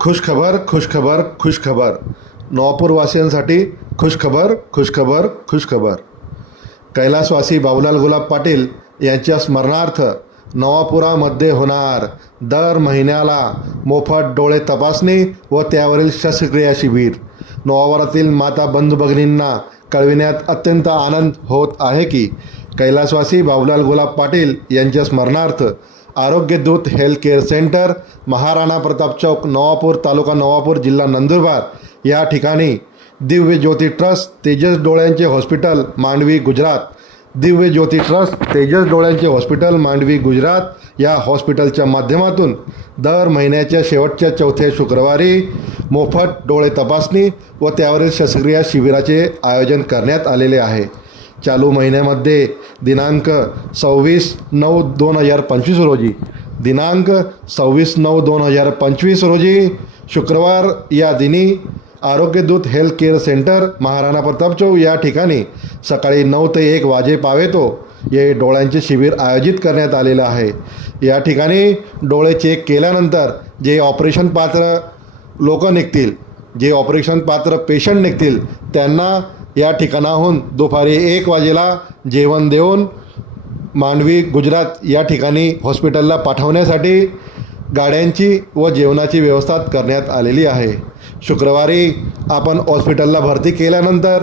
खुशखबर खुशखबर खुशखबर. नवापूरवासियांसाठी खुशखबर खुशखबर खुशखबर. कैलासवासी बाबूलाल गुलाब पाटील यांच्या स्मरणार्थ नवापुरामध्ये होणार दर महिन्याला मोफत डोळे तपासणी व त्यावरील शस्त्रक्रिया शिबिर. नवावरातील माता बंधू भगिनींना कळविण्यात अत्यंत आनंद होत आहे की कैलासवासी बाबुलाल गुलाब पाटील यांच्या स्मरणार्थ Arogyadoot health care centre Maharana Pratap Chowk Navapur तालुका नवापूर जिल्हा नंदुरबार. या ठिकाणी दिव्य ज्योती ट्रस्ट तेजस डोळ्यांचे हॉस्पिटल मांडवी गुजरात. दिव्य ज्योती ट्रस्ट तेजस डोळ्यांचे हॉस्पिटल मांडवी गुजरात. या हॉस्पिटलच्या माध्यमातून दर महिन्याच्या शेवटच्या चौथ्या शुक्रवारी मोफत डोळे तपासणी व त्यावरील शस्त्रक्रिया शिबिराचे आयोजन करण्यात आलेले आहे. चालू महिन्यामध्ये दिनांक सव्वीस नऊ दोन हजार पंचवीस रोजी. दिनांक सव्वीस नऊ दोन हजार पंचवीस रोजी शुक्रवार या दिनी Arogyadoot health care centre Maharana Pratap Chowk या ठिकाणी सकाळी नऊ ते एक वाजे पावेतो हे डोळ्यांचे शिबिर आयोजित करण्यात आलेलं आहे. या ठिकाणी डोळे चेक केल्यानंतर जे ऑपरेशन पात्र लोक निघतील जे ऑपरेशन पात्र पेशंट निघतील त्यांना या ठिकाणाहून दुपारी एक वाजेला जेवण देऊन मांडवी गुजरात या ठिकाणी हॉस्पिटलला पाठवण्यासाठी गाड्यांची व जेवणाची व्यवस्था करण्यात आलेली आहे. शुक्रवारी आपण हॉस्पिटलला भरती केल्यानंतर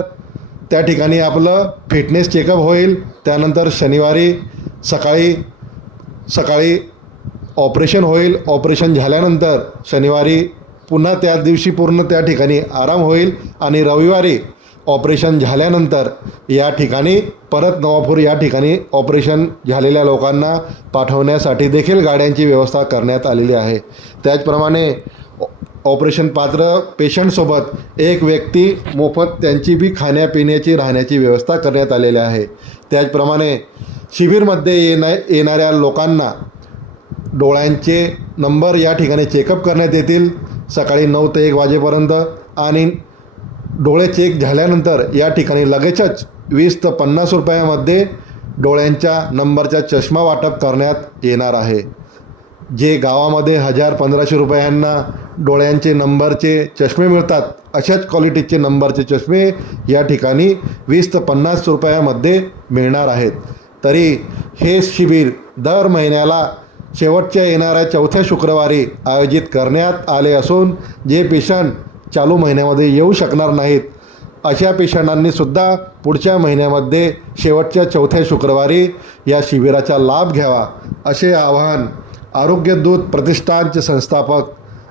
त्या ठिकाणी आपलं फिटनेस चेकअप होईल. त्यानंतर शनिवारी सकाळी सकाळी ऑपरेशन होईल. ऑपरेशन झाल्यानंतर शनिवारी पुन्हा त्या दिवशी पूर्ण त्या ठिकाणी आराम होईल आणि रविवारी ऑपरेशन झाल्यानंतर या ठिकाणी परत नवापूर या ठिकाणी ऑपरेशन झालेल्या लोकांना पाठवण्यासाठी देखील गाड्यांची व्यवस्था करण्यात आलेली आहे. त्याचप्रमाणे ऑपरेशन पात्र पेशंटसोबत एक व्यक्ती मोफत त्यांची बी खाण्यापिण्याची राहण्याची व्यवस्था करण्यात आलेली आहे. त्याचप्रमाणे शिबिरमध्ये येण्या येणाऱ्या लोकांना डोळ्यांचे नंबर या ठिकाणी चेकअप करण्यात येतील. सकाळी नऊ ते एक वाजेपर्यंत आणि डोळे चेक झाल्यानंतर या ठिकाणी लगेचच वीस ते पन्नास रुपयामध्ये डोळ्यांच्या नंबरचा चष्मा वाटप करण्यात येणार आहे. जे गावामध्ये हजार पंधराशे रुपयांना डोळ्यांचे नंबरचे चष्मे मिळतात अशाच क्वालिटीचे नंबरचे चष्मे या ठिकाणी वीस ते पन्नास रुपयामध्ये मिळणार आहेत. तरी हे शिबिर दर महिन्याला शेवटच्या येणाऱ्या चौथ्या शुक्रवारी आयोजित करण्यात आले असून जे पेशंट चालू महिन्यामध्ये येऊ शकणार नाहीत. अशा पेशंटांनी सुद्धा पुढच्या महिन्यामध्ये शेवटच्या चौथ्या शुक्रवारी या शिबिराचा लाभ घ्यावा असे आवाहन आरोग्यदूत प्रतिष्ठानचे संस्थापक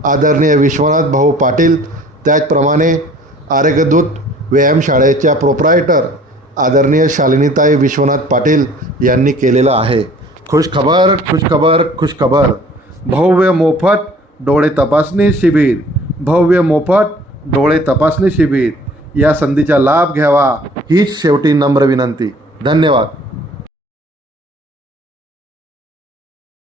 आदरणीय विश्वनाथ भाऊ पाटील त्याचप्रमाणे आरोग्यदूत व्यायामशाळेच्या प्रोप्रायटर आदरणीय शालिनीताई विश्वनाथ पाटील यांनी केलेलं आहे. खुशखबर खुशखबर खुशखबर भव्य मोफत डोळे तपासणी शिबिर. भव्य मोफत डोळे तपासणी शिबिर. या संधीचा लाभ घ्यावा हीच शेवटी नम्र विनंती. धन्यवाद.